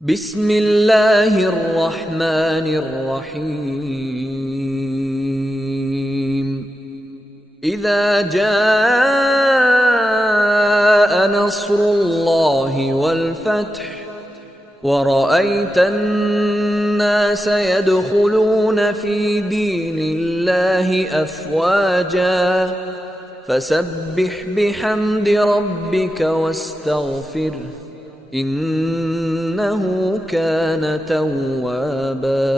بسم الله الرحمن الرحيم إذا جاء نصر الله والفتح ورأيت الناس يدخلون في دين الله أفواجا فسبح بحمد ربك واستغفره إنه كان توابا.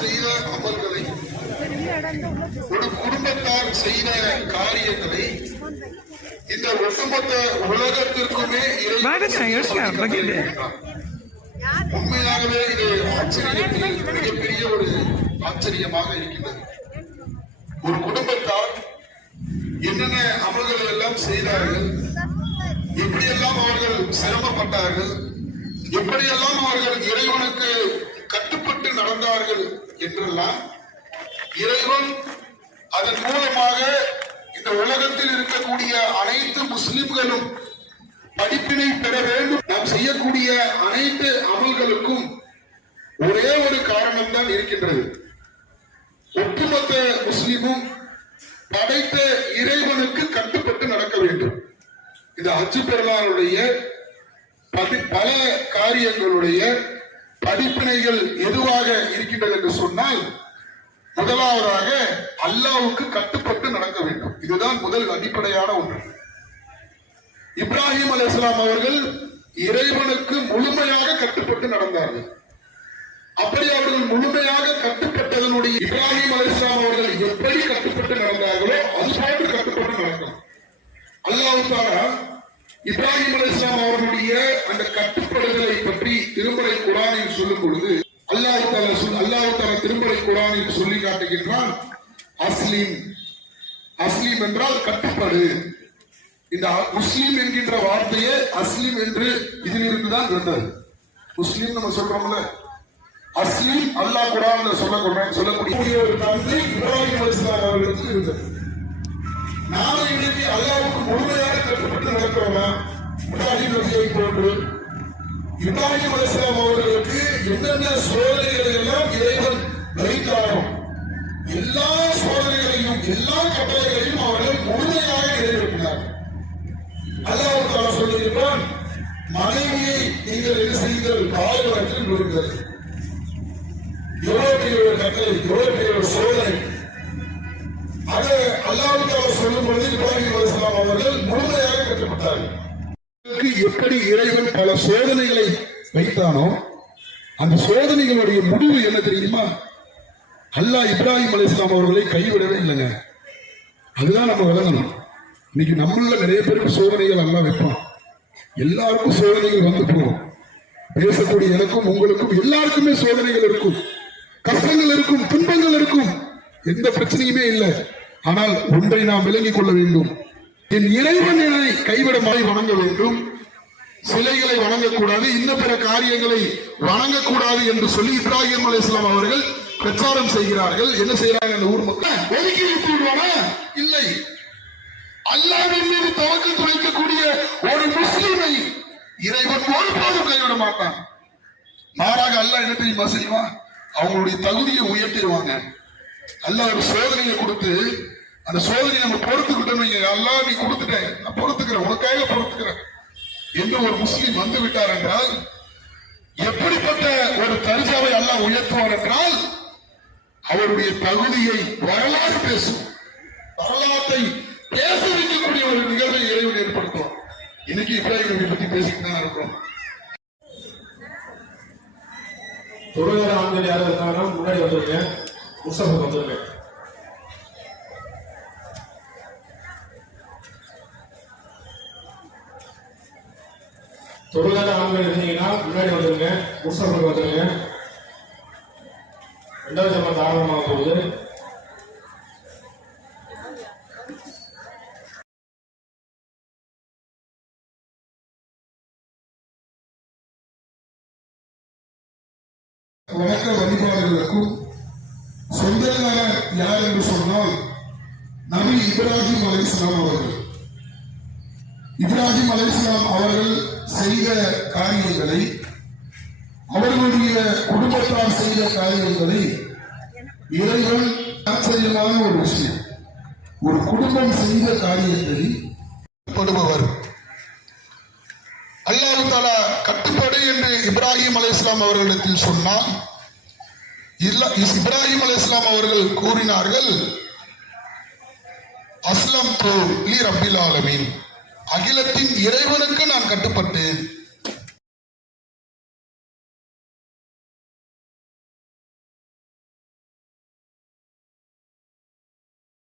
செய்த அமல்களை, ஒரு குடும்பத்தார் செய்த காரியங்களை இந்த ஒட்டுமொத்த உலகத்திற்குமே உண்மையாகவே இது ஆச்சரியத்தில் மிகப்பெரிய ஒரு ஆச்சரியமாக இருக்கின்றது. ஒரு குடும்பத்தார் என்னென்ன அமல்களை எல்லாம் செய்தார்கள், எப்படியெல்லாம் அவர்கள் சிரமப்பட்டார்கள், எப்படியெல்லாம் அவர்கள் இறைவனுக்கு கட்டுப்பட்டு நடந்தார்கள் என்றெல்லாம் இறைவன் அதன் மூலமாக இந்த உலகத்தில் இருக்கக்கூடிய அனைத்து முஸ்லிம்களும் படிப்பினை பெற வேண்டும். நாம் செய்யக்கூடிய அனைத்து அமல்களுக்கும் ஒரே ஒரு காரணம் தான் இருக்கின்றது. ஒட்டுமொத்த முஸ்லிமும் படைத்த இறைவனுக்கு கட்டுப்பட்டு நடக்க வேண்டும். இந்த ஹஜ் பெருநாளுடைய பல காரியங்களுடைய படிப்பினைகள் எதுவாக இருக்கின்றது என்று சொன்னால், முதலாவதாக அல்லாஹ்வுக்கு கட்டுப்பட்டு நடக்க வேண்டும். இதுதான் முதல் அடிப்படையான ஒன்று. இப்ராஹிம் அலைஹிஸ்ஸலாம் அவர்கள் இறைவனுக்கு முழுமையாக கட்டுப்பட்டு நடந்தார்கள். அப்படி அவர்கள் முழுமையாக கட்டுப்பட்டதனுடைய இப்ராஹிம் அலைஹிஸ்ஸலாம் அவர்கள் எப்படி கட்டுப்பட்டு நடந்தார்களோ அது போன்று கட்டுப்பட்டு நடக்கணும். அல்லாஹ் தஆலா இப்ராஹிம் அலைஹிஸ்ஸலாம் அவர்களுடைய அந்த கட்டுப்படுதலை பற்றி திருமறை குர்ஆனில் சொல்லும் பொழுது அல்லாஹ் தஆலா திருமறை குர்ஆனில் சொல்லி காட்டுகின்றான், அஸ்லிம். அஸ்லிம் என்றால் கட்டுப்படு. இந்த முஸ்லிம் என்கின்ற வார்த்தையே அஸ்லிம் என்று இதிலிருந்து தான் வந்தது. முஸ்லிம் நம்ம சொல்றோம்ல, அஸ்லிம் அல்லாஹ் குர்ஆன்ல சொல்லக்கூடிய ஒரு தந்தை இப்ராஹிம் அலைஹிஸ்ஸலாம் அவர்களுக்கு இருந்தது. நாளை இன்னைக்கு அல்லாஹ்வுக்கு முழுமையாக கட்டுப்பட்டு நடக்கிறோமா? இப்ராஹிம் நபியை போன்று இப்ராஹிம் அலைஹிஸ்ஸலாம் அவர்களுக்கு என்னென்ன சோதனைகளை எல்லாம் இறைவன் வைத்தாரோ எல்லா சோதனைகளையும் எல்லா கட்டளைகளையும் அவர்கள் முழுமையாக நிறைவேற்றினார்கள். அல்லாஹ் தஆலா சொல்லுகிறான், மனைவியை நீங்கள் என்ன செய்யுங்கள், பாதுகாத்து விடுங்கள். எவ்வளவு பெரிய ஒரு கட்டளை, எவ்வளவு பெரிய ஒரு சோதனை. அதை அல்லாஹ் தஆலா சொல்லும் பொழுது இப்ராஹிம் அலைஹிஸ்ஸலாம் அவர்கள் முழுமையாக கட்டுப்பட்டார்கள். எப்படி இறைவன் பல சோதனைகளை வைத்தானோ அந்த சோதனைகளுடைய முடிவு என்ன தெரியுமா? அல்லாஹ் இப்ராஹிம் அலைஹிஸ்ஸலாம் அவர்களை கைவிடவே இல்லைங்க. அதுதான் நம்ம விளங்கணும். இன்னைக்கு நம்மள நிறைய பேருக்கு சோதனைகள் எல்லாம் வைப்பான். எல்லாருக்கும் சோதனைகள் வந்து போகும். பேசக்கூடிய எனக்கும் உங்களுக்கும் எல்லாருக்குமே சோதனைகள் இருக்கும், கஷ்டங்கள் இருக்கும், துன்பங்கள் இருக்கும். எந்த பிரச்சனையுமே இல்லை. ஆனால் ஒன்றை நாம் விளங்கிக் கொள்ள வேண்டும், என் இறைவனை கைவிட மாதிரி வணங்க வேண்டும், சிலைகளை வணங்கக்கூடாது, இன்ன பிற காரியங்களை வணங்கக்கூடாது என்று சொல்லி இப்ராஹிம் அலைஹிஸ்ஸலாம் அவர்கள் பிரச்சாரம் செய்கிறார்கள். என்ன செய்யறாங்க? அந்த ஊர் மக்கள் ஒதுக்கி வைத்து விடுவானா? இல்லை. அல்லாஹ்வின் மீது தவக்கல் வைக்கக்கூடிய ஒரு முஸ்லிமை இறைவன் ஒருபோதும் கைவிட மாட்டான். மாறாக அல்லாஹ் என்ன தெரியுமா செய்வான்? அவங்களுடைய தகுதியை உயர்த்திடுவாங்க. அல்லாஹ் ஒரு சோதனையை கொடுத்து அந்த சோதனையை நம்ம பொறுத்துக்கிட்டோம். அல்லாஹ் நீ கொடுத்துட்டேன், நான் பொறுத்துக்கிறேன், உனக்காக பொறுத்துக்கிறேன் என்று ஒரு முஸ்லிம் வந்து விட்டார் என்றால் எப்படிப்பட்ட ஒரு தர்ஜாவை அல்லாஹ் உயர்த்துவார் என்றால் அவருடைய தகுதியை வரலாறு பேசும், வரலாற்றை பேச வைக்கக்கூடிய ஒரு நிகழ்வை இறைவன் ஏற்படுத்துவார். இன்னைக்கு இப்ராஹிம் நபியை பத்தி பேசிட்டு தான் இருக்கிறோம். தொழுகிற ஆண்கள் யாரும் இருக்காங்கன்னா முன்னாடி வந்துருங்க, முஸ்தபா வந்துருங்க. தொழுகிற ஆண்கள் இருந்தீங்கன்னா முன்னாடி வந்துருங்க, முஸ்தபா வந்துருங்க. ரெண்டாவது ஜமாத் ஆரம்பமாக போகுது. வணக்க வழிபாடுகளுக்கும் சொந்தக்காரர் யார் என்று சொன்னால் நபி இப்ராஹிம் அலைஹிஸ்ஸலாம் அவர்கள். இப்ராஹிம் அலைஹிஸ்ஸலாம் அவர்கள் செய்த காரியங்களை, அவர்களுடைய குடும்பத்தார் செய்த காரியங்களை இறைவன் ஆச்சரியமான ஒரு விஷயம். ஒரு குடும்பம் செய்த காரியத்தை படுபவர் அல்லாஹ் தஆலா கட்டுப்படு என்று இப்ராஹிம் அலைஹிஸ்ஸலாம் அவர்களிடத்தில் சொன்னார். இப்ராஹிம் அலைஹிஸ்ஸலாம் அவர்கள் கூறினார்கள், அஸ்லம் து லி ரப்பில் ஆலமீன், அகிலத்தின் இறைவனுக்கு நான் கட்டுப்பட்டேன்.